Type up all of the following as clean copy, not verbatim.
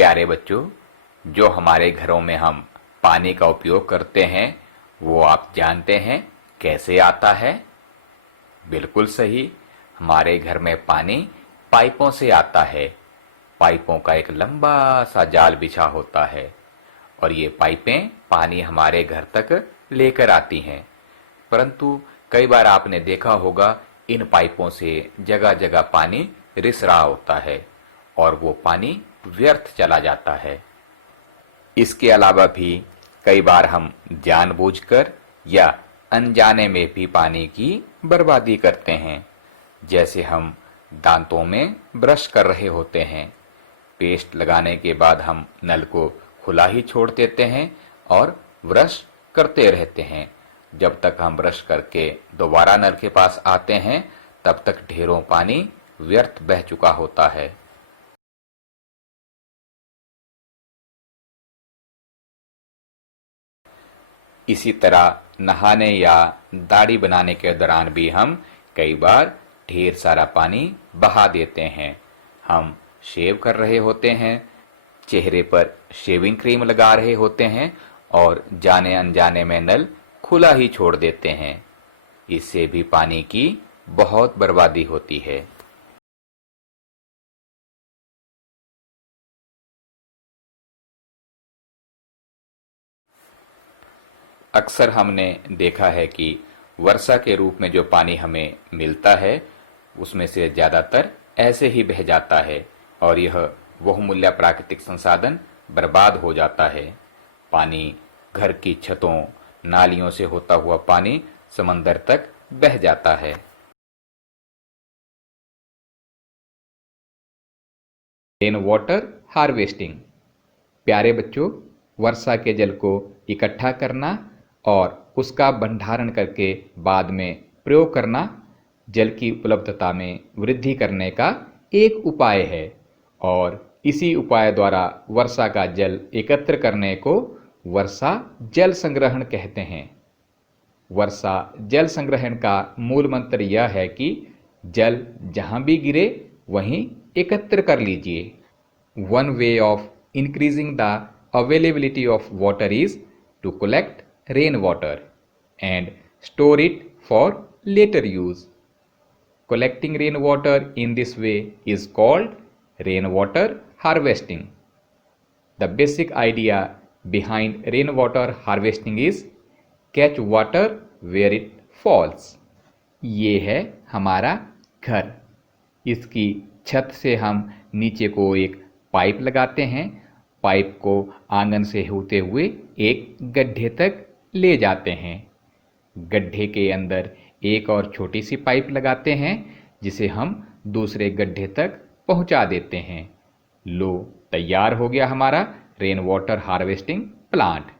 प्यारे बच्चों, जो हमारे घरों में हम पानी का उपयोग करते हैं वो आप जानते हैं कैसे आता है? बिल्कुल सही, हमारे घर में पानी पाइपों से आता है। पाइपों का एक लंबा सा जाल बिछा होता है और ये पाइपें पानी हमारे घर तक लेकर आती हैं। परंतु कई बार आपने देखा होगा इन पाइपों से जगह जगह पानी रिस रहा होता है और वो पानी व्यर्थ चला जाता है। इसके अलावा भी कई बार हम जानबूझकर या अनजाने में भी पानी की बर्बादी करते हैं। जैसे हम दांतों में ब्रश कर रहे होते हैं, पेस्ट लगाने के बाद हम नल को खुला ही छोड़ देते हैं और ब्रश करते रहते हैं। जब तक हम ब्रश करके दोबारा नल के पास आते हैं तब तक ढेरों पानी व्यर्थ बह चुका होता है। इसी तरह नहाने या दाढ़ी बनाने के दौरान भी हम कई बार ढेर सारा पानी बहा देते हैं। हम शेव कर रहे होते हैं, चेहरे पर शेविंग क्रीम लगा रहे होते हैं और जाने अनजाने में नल खुला ही छोड़ देते हैं। इससे भी पानी की बहुत बर्बादी होती है। अक्सर हमने देखा है कि वर्षा के रूप में जो पानी हमें मिलता है उसमें से ज्यादातर ऐसे ही बह जाता है और यह बहुमूल्य प्राकृतिक संसाधन बर्बाद हो जाता है। पानी घर की छतों, नालियों से होता हुआ पानी समंदर तक बह जाता है। Rain water harvesting. प्यारे बच्चों, वर्षा के जल को इकट्ठा करना और उसका भंडारण करके बाद में प्रयोग करना जल की उपलब्धता में वृद्धि करने का एक उपाय है और इसी उपाय द्वारा वर्षा का जल एकत्र करने को वर्षा जल संग्रहण कहते हैं। वर्षा जल संग्रहण का मूल मंत्र यह है कि जल जहां भी गिरे वहीं एकत्र कर लीजिए। One way of increasing the availability of water is to collect rainwater and store it for later use. Collecting rainwater in this way is called rainwater harvesting. The basic idea behind rainwater harvesting is catch water where it falls. ये है हमारा घर। इसकी छत से हम नीचे को एक पाइप लगाते हैं। पाइप को आंगन से होते हुए एक गड्ढे तक ले जाते हैं। गड्ढे के अंदर एक और छोटी सी पाइप लगाते हैं जिसे हम दूसरे गड्ढे तक पहुंचा देते हैं। लो, तैयार हो गया हमारा रेन वाटर हार्वेस्टिंग प्लांट।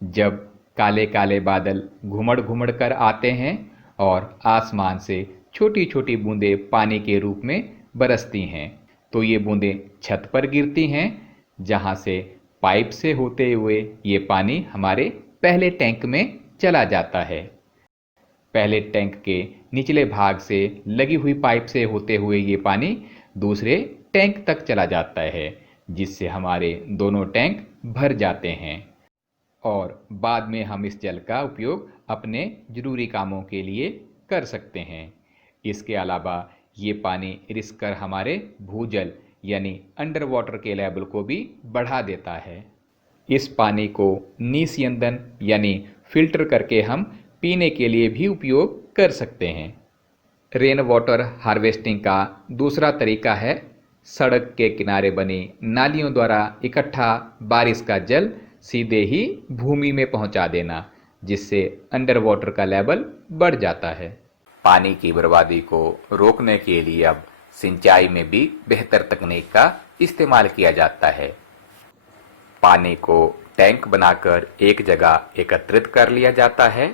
जब काले काले बादल घुमड़ घुमड़ कर आते हैं और आसमान से छोटी छोटी बूंदें पानी के रूप में बरसती हैं तो ये बूंदें छत पर गिरती हैं, जहां से पाइप से होते हुए ये पानी हमारे पहले टैंक में चला जाता है। पहले टैंक के निचले भाग से लगी हुई पाइप से होते हुए ये पानी दूसरे टैंक तक चला जाता है, जिससे हमारे दोनों टैंक भर जाते हैं और बाद में हम इस जल का उपयोग अपने जरूरी कामों के लिए कर सकते हैं। इसके अलावा ये पानी रिस कर हमारे भूजल यानी अंडर वाटर के लेवल को भी बढ़ा देता है। इस पानी को निस्यंदन यानी फिल्टर करके हम पीने के लिए भी उपयोग कर सकते हैं। रेन वाटर हार्वेस्टिंग का दूसरा तरीका है सड़क के किनारे बनी नालियों द्वारा इकट्ठा बारिश का जल सीधे ही भूमि में पहुंचा देना, जिससे अंडर वाटर का लेवल बढ़ जाता है। पानी की बर्बादी को रोकने के लिए अब सिंचाई में भी बेहतर तकनीक का इस्तेमाल किया जाता है। पानी को टैंक बनाकर एक जगह एकत्रित कर लिया जाता है,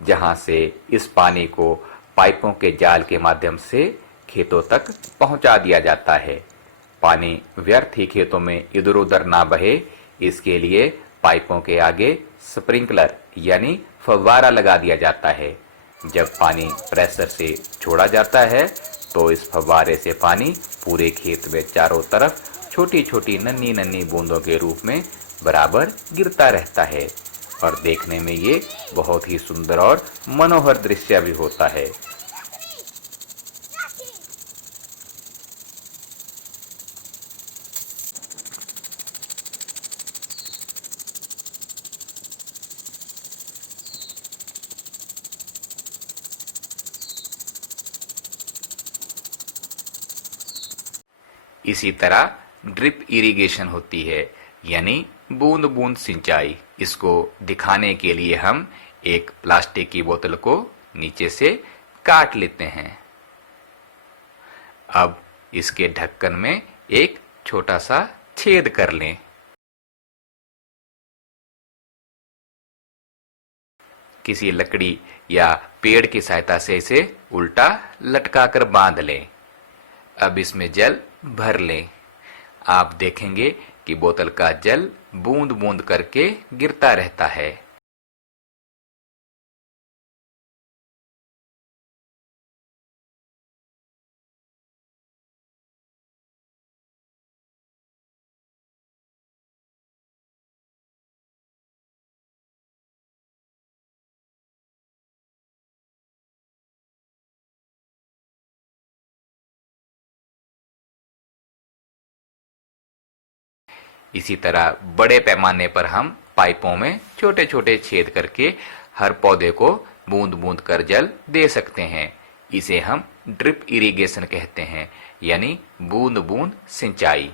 जहां से इस पानी को पाइपों के जाल के माध्यम से खेतों तक पहुंचा दिया जाता है। पानी व्यर्थ ही खेतों में इधर उधर ना बहे, इसके लिए पाइपों के आगे स्प्रिंकलर यानी फव्वारा लगा दिया जाता है। जब पानी प्रेशर से छोड़ा जाता है तो इस फव्वारे से पानी पूरे खेत में चारों तरफ छोटी छोटी नन्ही नन्ही बूंदों के रूप में बराबर गिरता रहता है और देखने में ये बहुत ही सुंदर और मनोहर दृश्य भी होता है। इसी तरह ड्रिप इरिगेशन होती है, यानी बूंद बूंद सिंचाई। इसको दिखाने के लिए हम एक प्लास्टिक की बोतल को नीचे से काट लेते हैं। अब इसके ढक्कन में एक छोटा सा छेद कर लें। किसी लकड़ी या पेड़ की सहायता से इसे उल्टा लटकाकर बांध लें। अब इसमें जल भर लें। आप देखेंगे कि बोतल का जल बूंद बूंद करके गिरता रहता है। इसी तरह बड़े पैमाने पर हम पाइपों में छोटे छोटे छेद करके हर पौधे को बूंद बूंद कर जल दे सकते हैं। इसे हम ड्रिप इरिगेशन कहते हैं, यानी बूंद बूंद सिंचाई।